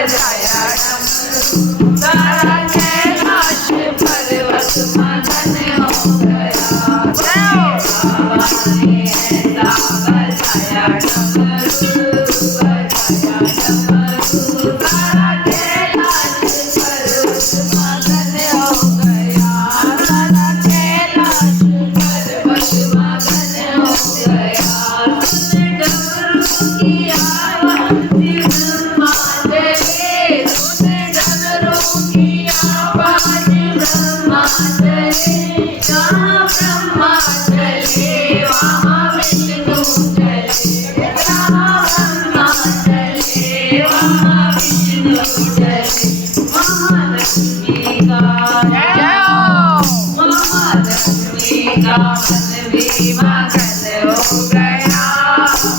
बजाया डमरू सारा कैलाश पर्वत मगन हो गया। बाबा ने ऐसा बजाया डमरू सारा कैलाश पर्वत मगन हो गया। सारा कैलाश पर्वत मगन हो गया। सुन डमरू की आवाज़ ब्रह्मा चले, सुन डमरू की आवाज़ ब्रह्मा चले। जहाँ ब्रह्मा चले वहाँ विष्णु चले, जहाँ ब्रह्मा चले वहाँ विष्णु चले। महालक्ष्मी का महालक्ष्मी का मन भी मगन हो गया,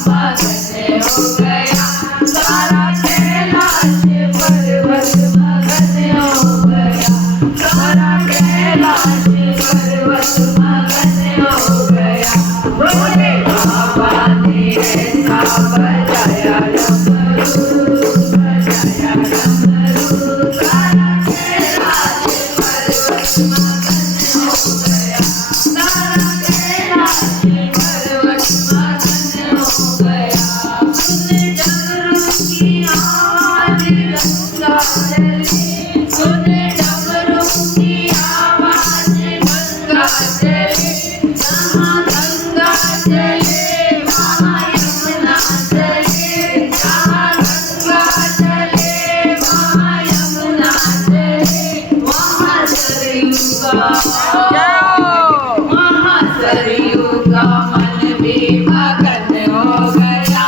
मगन हो गया। सारा कैलाश पर्वत मगन हो गया, सारा कैलाश पर्वत मगन हो गया। बोले बाबा ने ऐसा बजाया डमरू, बजाया डमरू सारा कैलाश पर्वत मगन हो गया, सारा कैलाश पर्वत मगन हो गया। सुन डमरू की आवाज़ गंगा चले, सुन डमरू की आवाज़ गंगा चले। जहाँ गंगा चले वहाँ यमुना चले, जहाँ गंगा चले वहाँ यमुना चले। वहाँ सरयू का मन भी मगन हो गया,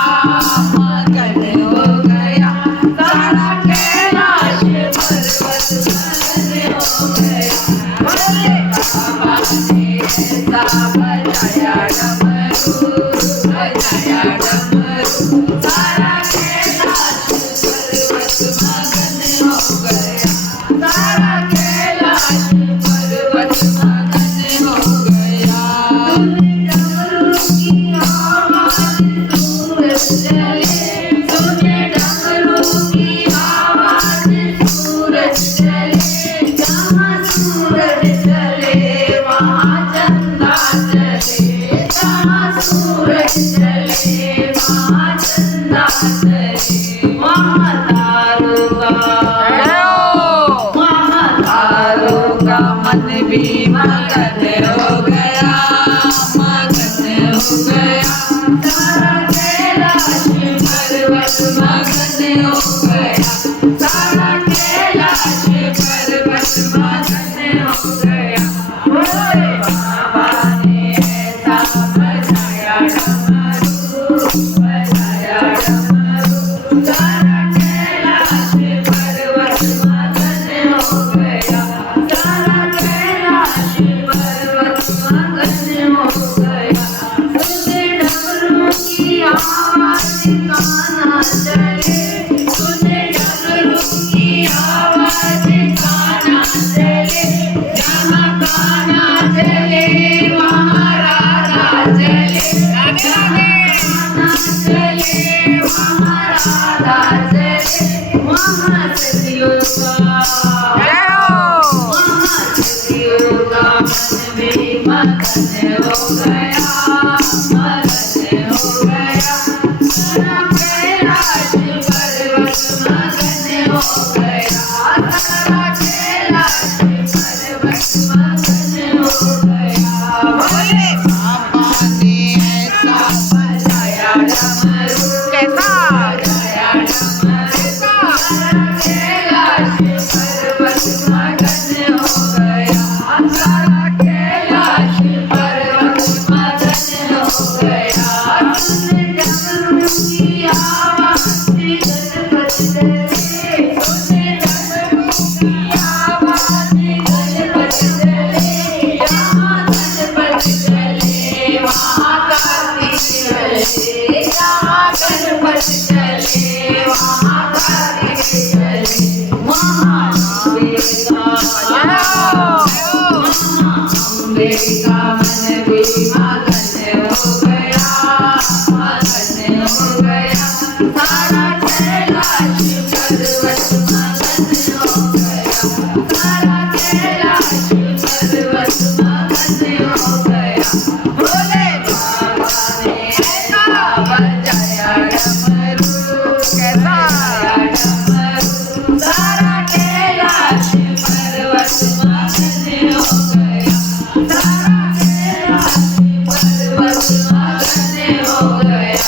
मगन हो गया। सारा कैलाश पर्वत मगन हो गया। बोले बाबा ने ऐसा बजाया डमरू, बजाया डमरू सारा कैलाश पर्वत मगन हो गया, सारा कैलाश पर्वत मगन हो गया। सुन डमरू की आवाज़ सूरज चले, जहाँ सूरज चले वहाँ चंदा चले, जहाँ सूरज चले वहाँ चंदा चले। वहाँ तारों का मन भी मगन हो गया, मगन हो गया। सारा कैलाश पर्वत मगन हो गया, सारा कैलाश पर्वत मगन हो गया। बोले बाबा ने ऐसा बजाया डमरू, बजाया डमरू सारा कैलाश पर्वत मगन हो गया, सारा कैलाश पर्वत मगन हो गया। सुन डमरू की आवाज़ कान्हा चले, सुन डमरू की आवाज़ कान्हा चले। जहाँ कान्हा चले वहाँ राधा चले, कान्हा चले वहाँ राधा चले। वहाँ सतियों का मन भी मगन हो गया, मगन हो गया। सारा कैलाश पर्वत मगन हो गया, सारा कैलाश पर्वत मगन हो गया। बोले बाबा ने ऐसा बजाया डमरू, बजाया डमरू सारा कैलाश पर्वत मगन हो गया, सारा कैलाश पर्वत मगन हो गया। सुन डमरू की आवाज़ गणपति चले, सुन डमरू की आवाज़ गणपति चले। जहाँ गणपति चले वहाँ कार्तिक चले, जहाँ गणपति चले वहाँ कार्तिक चले। वहाँ अम्बे का मन भी मगन हो गया, मगन हो गया। सारा कैलाश पर्वत बजाया डमरू कैसा डमरू सारा कैलाश पर्वत मगन हो गया सारा कैलाश पर्वत मगन हो गया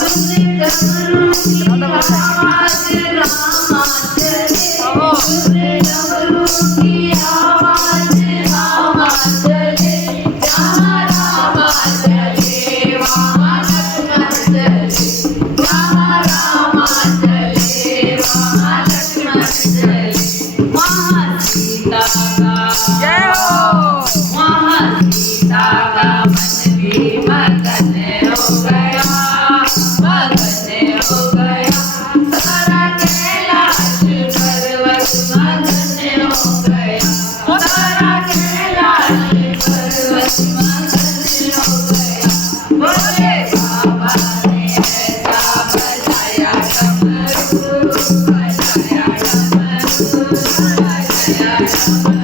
सुन डमरू की आवाज रामा चले सुन डमरू की आवाज रामा चले जहाँ रामा चले वहाँ लक्ष्मण चले जहाँ रामा चले वहाँ लक्ष्मण चले वहाँ सीता का जय हो वहाँ सीता का मन भी मगन हो गया मगन हो गया सारा कैलाश पर्वत मगन हो गया सारा कैलाश पर्वत मगन हो गया बोले बाबा ने ऐसा बजाया डमरू बजाया डमरू बजाया डमरू